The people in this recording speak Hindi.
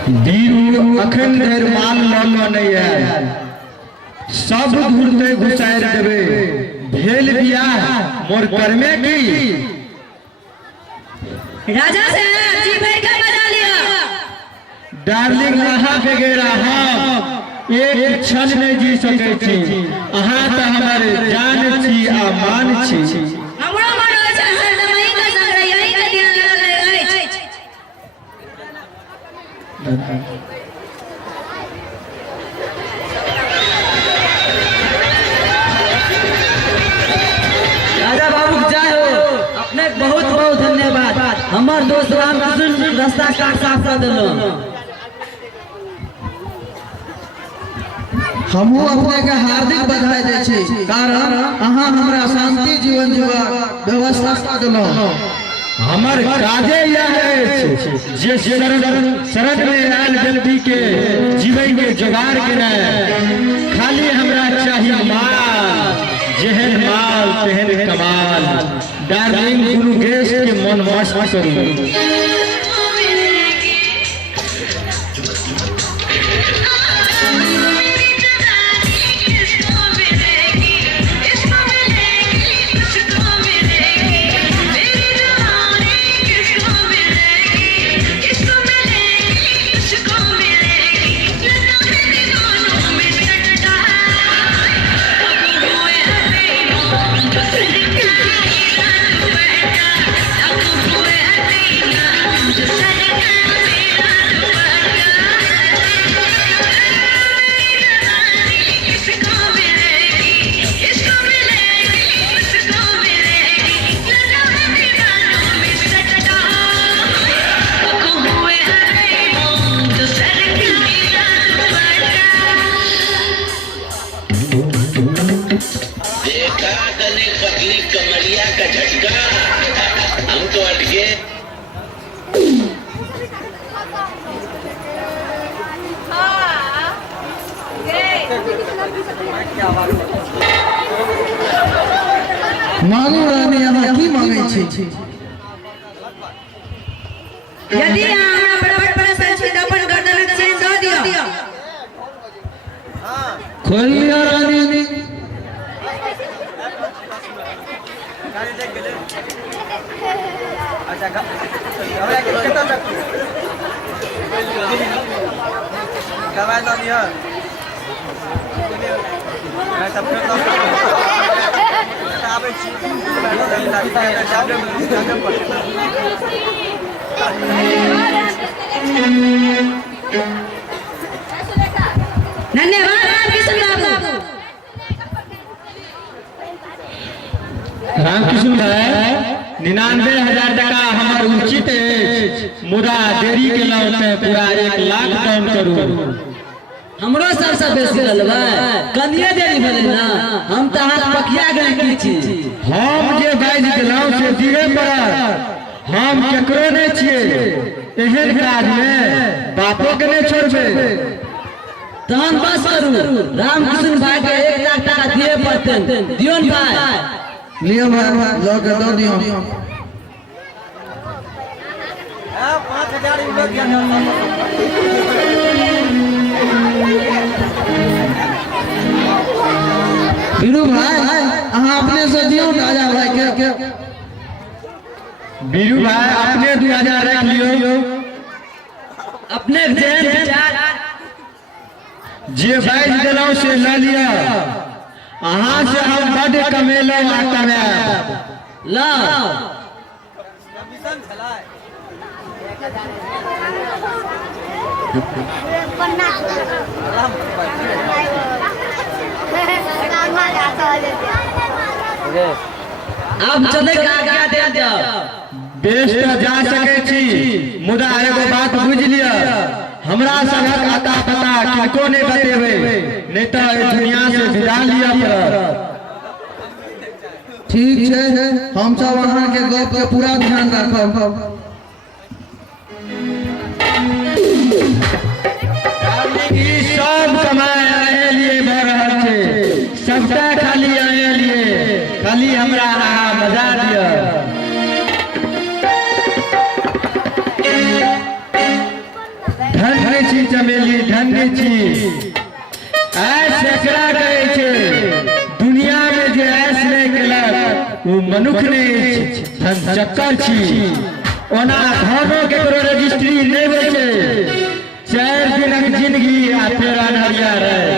अखन धर मान लो नहीं है सब घूरते घुसार देवे भेल बियाह मोर कर्मे की राजा से जी भर के बजा लिया डार्लिंग नहा वगैरह हम एक क्षण नहीं जी सके छी अहाँ तो हमारे जान छी आ मान छी हमरो मन होय छै हरदम ही का संग रही के ध्यान लगै छै। राजा बाबू जय हो अपने बहुत बहुत धन्यवाद हमार दोस्त रामकृष्ण रास्ता काट साफ कर देलो हमहू अपने के हार्दिक बधाई दे छी कारण अहाँ हमरा शांति जीवन जीवा व्यवस्था कर देलो हमर काजे यह है जे शरण में आयल जल्दी के जीवन के जुगाड़ के खाली हमरा चाहिए माल जेहन माल तेहन कमाल डार्लिंग गुरु गेस्ट के मन मस्त करू कमरिया का झटका हम तो अटके मांगू रानी यहाँ की मांगे छी यदि हमरा बराबर प्रश्न छै त अपन गर्दन चेन द दियौ खोल लिया रानी अच्छा हमरा के कतौ तक दवाई दो दिया मैं सब फिर तो आबै छी धन्यवाद रामकृष्ण बाबू रामकृष्ण भाई 99,000 टका हमार उचित है मुदा देरी के लौटे पूरा 1 लाख डाउन करू हमरो सबसे बेसी ललबा कनिए देरी भेलै ना हम त हाथ पकिया गई छी हम जे बाज गेलौ से दिए पड़त हम केकरो नहीं छिए एहन काज में बापो के नहीं छोड़बे तहन बस करू रामकृष्ण भाई के 1 लाख टका दिए पड़तन दियो न भाई लियो भाई लो के दो दियो 5000 यूरो दिया बीरू भाई अहाँ अपने से दियो राजा भाई के बीरू भाई अपने 2000 रख लियो अपने जेन विचार जे बाज देलौ से ल लिया अहाँ से हम बड़ कमेलो आ कमाब ला मिशन चलाए अब चले का आज्ञा दे दियो देश तो जा सके छी मुदा एगो बात बुझ लिया हमरा सबक आता पता किनको नहीं बतेबे नहीं तो दुनिया से विदा लिया पड़त ठीक है हम सब वहां के गप के पूरा ध्यान रखब ई सब कमाए रहे लिए भर चमेली धन्य छी। ऐश एकरा कहै छै दुनिया में जे ऐश नहीं केलक वो मनुख ने धन चक्कर छी। ओना धनो केकरो रजिस्ट्री नहीं होइ छै। 4 दिनक जिंदगी आ फेर अनहरिया रहे।